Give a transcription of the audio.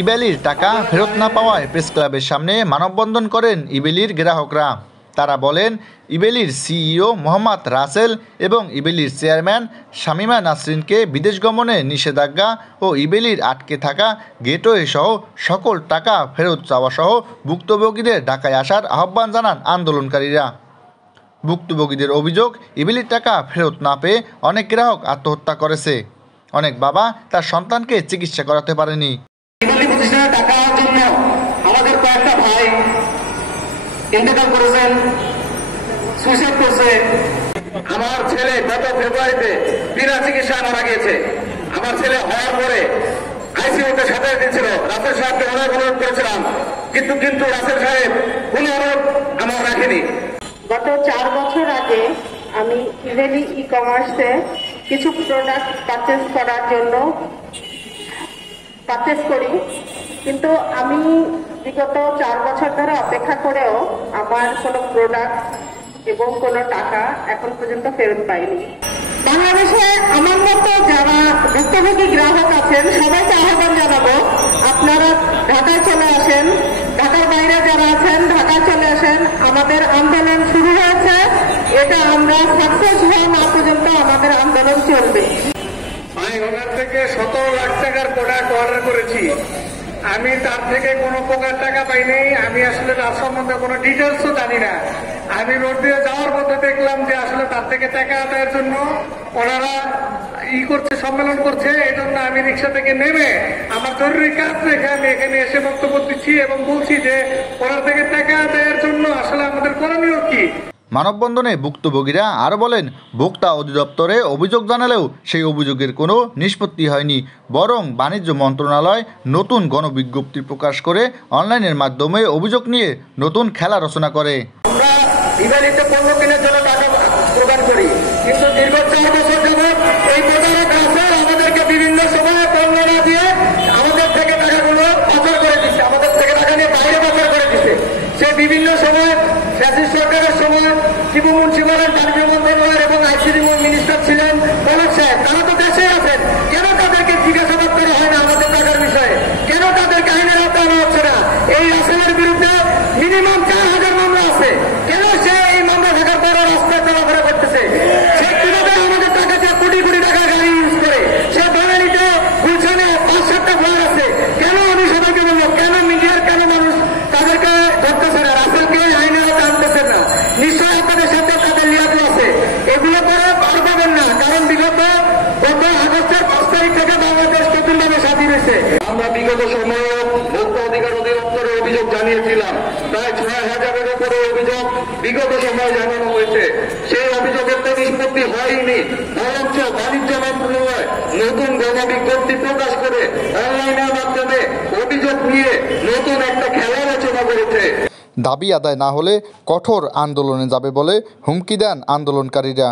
ইবেলির টাকা ফেরত না পাওয়ায় প্রেস ক্লাবের সামনে মানববন্ধন করেন ইবেলির গ্রাহকরা। তারা বলেন, ইবেলির সিইও মোহাম্মদ রাসেল এবং ইবেলির চেয়ারম্যান শামীমা নাসরিনকে বিদেশ গমনে নিষেধাজ্ঞা ও ইবেলির আটকে থাকা গেটওয়ে সহ সকল টাকা ফেরত চাওয়া সহ ভুক্তভোগীদের ঢাকায় আসার আহ্বান জানান আন্দোলনকারীরা। ভুক্তভোগীদের অভিযোগ, ইবেলির টাকা ফেরত না পেয়ে অনেক গ্রাহক আত্মহত্যা করেছে। অনেক বাবা তার সন্তানকে চিকিৎসা করাতে পারেনি। ইবেলি প্রতিষ্ঠানের টাকার জন্য আমাদের কয়েকটা ভাই ইন্তেকাল করেছেন, সুইসাইড করছে। আমার ছেলে গত ফেব্রুয়ারিতে বিনা চিকিৎসায় মারা গিয়েছে। আমার ছেলে হওয়ার পরে আইসিইউতে 27 দিন ছিল। রাসেল সাহেবকে অনেক অনুরোধ করেছিলাম, কিন্তু রাসেল সাহেব কোনো অনুরোধ আমার রাখেনি। গত 4 বছর আগে আমি ইবেলি ই-কমার্সে কিছু প্রোডাক্ট পারচেস করি, কিন্তু আমি বিগত 4 বছর ধরে অপেক্ষা করেও আমার কোনো প্রোডাক্ট এবং কোনো টাকা এখন পর্যন্ত ফেরত পাইনি। বাংলাদেশে আমার মতো যারা ভুক্তভোগী গ্রাহক আছেন সবাইকে আহ্বান জানাবো, আপনারা ঢাকায় চলে আসেন। ঢাকার বাইরে যারা আছেন ঢাকায় চলে আসেন। আমাদের আন্দোলন শুরু হয়েছে, এটা আমরা সাকসেস হওয়া না পর্যন্ত আমাদের আন্দোলন চলবে। আমি ওনার থেকে 17 লাখ টাকার প্রোডাক্ট অর্ডার করেছি। আমি তার থেকে কোনো প্রকার টাকা পাইনি। আমি আসলে তার সম্বন্ধে কোনো ডিটেলসও জানি না। আমি রোড দিয়ে যাওয়ার মধ্যে দেখলাম যে আসলে তার থেকে টাকা আদায়ের জন্য ওনারা সম্মেলন করছে। এই জন্য আমি রিক্সা থেকে নেমে আমার জরুরি কাজ রেখে আমি এখানে এসে বক্তব্য দিচ্ছি এবং বলছি যে ওনার থেকে টাকা আদায়ের জন্য আসলে আমাদের করণীয় কি। মানববন্ধনে ভুক্তভোগীরা আরও বলেন, ভোক্তা অধিদপ্তরে অভিযোগ জানালেও সেই অভিযোগের কোনো নিষ্পত্তি হয়নি, বরং বাণিজ্য মন্ত্রণালয় নতুন গণবিজ্ঞপ্তি প্রকাশ করে অনলাইনের মাধ্যমে অভিযোগ নিয়ে নতুন খেলা রচনা করে। আমরা ইবেলিতে পণ্য কেনার জন্য টাকা প্রদান করি, কিন্তু দীর্ঘ 4 বছর যাবৎ এই প্রতারক রাসেল আমাদেরকে বিভিন্ন সময়ে পণ্য না দিয়ে আমাদের থেকে টাকাগুলো পাচার করে দিচ্ছে, আমাদের থেকে টাকা নিয়ে বাইরে পাচার করে দিচ্ছে। সে বিভিন্ন সময় ফ্যাসিস্ট সরকারের সময় শিবু মুন্সি বলেন, বাণিজ্য মন্ত্রণালয়ের এবং আইসিডি মিনিস্টার ছিলেন পলক সাহেব। তারা তো দেশে আছেন, কেন তাদেরকে জিজ্ঞাসাবাদ করা হয় না আমাদের টাকার বিষয়ে? কেন তাদেরকে আইনের আওতায় আনা হচ্ছে না? এই রাসেলের বিরুদ্ধে মিনিমাম 4000 মামলা আছে। কেন সে এই মামলা থাকার পরও রাস্তায় চলাফেরা করতেছে? সে কিভাবে আমাদের টাকা দিয়ে কোটি কোটি টাকার গাড়ি ইউজ করে? সে বাঙালিতে গুলশানে 5-7টা ফ্ল্যাট আছে। কেন আমি সবাইকে বলবো, কেন মিডিয়ার কেন মানুষ তাদেরকে ধরতেছে না, রাসেলকে আইনের আওতায় আনতেছে না? নিশ্চয় আপনাদের সাথে তাদের লিয়াজও আছে। এগুলো করে পার পাবেন না, কারণ গত আগস্টের 5 তারিখ থেকে বাংলাদেশ নতুনভাবে স্বাধীন হয়েছে। আমরা বিগত সময়ে ভোক্তা অধিকার অধিদপ্তরে অভিযোগ জানিয়েছিলাম। প্রায় 6000-এর উপরে অভিযোগ বিগত সময়ে জানানো হয়েছে। সেই অভিযোগের তো নিষ্পত্তি হয়নি, বরঞ্চ বাণিজ্য মন্ত্রণালয় নতুন গণবিজ্ঞপ্তি প্রকাশ করে অনলাইনের মাধ্যমে অভিযোগ নিয়ে নতুন একটা খেলা রচনা করেছে। দাবি আদায় না হলে কঠোর আন্দোলনে যাবে বলে হুমকি দেন আন্দোলনকারীরা।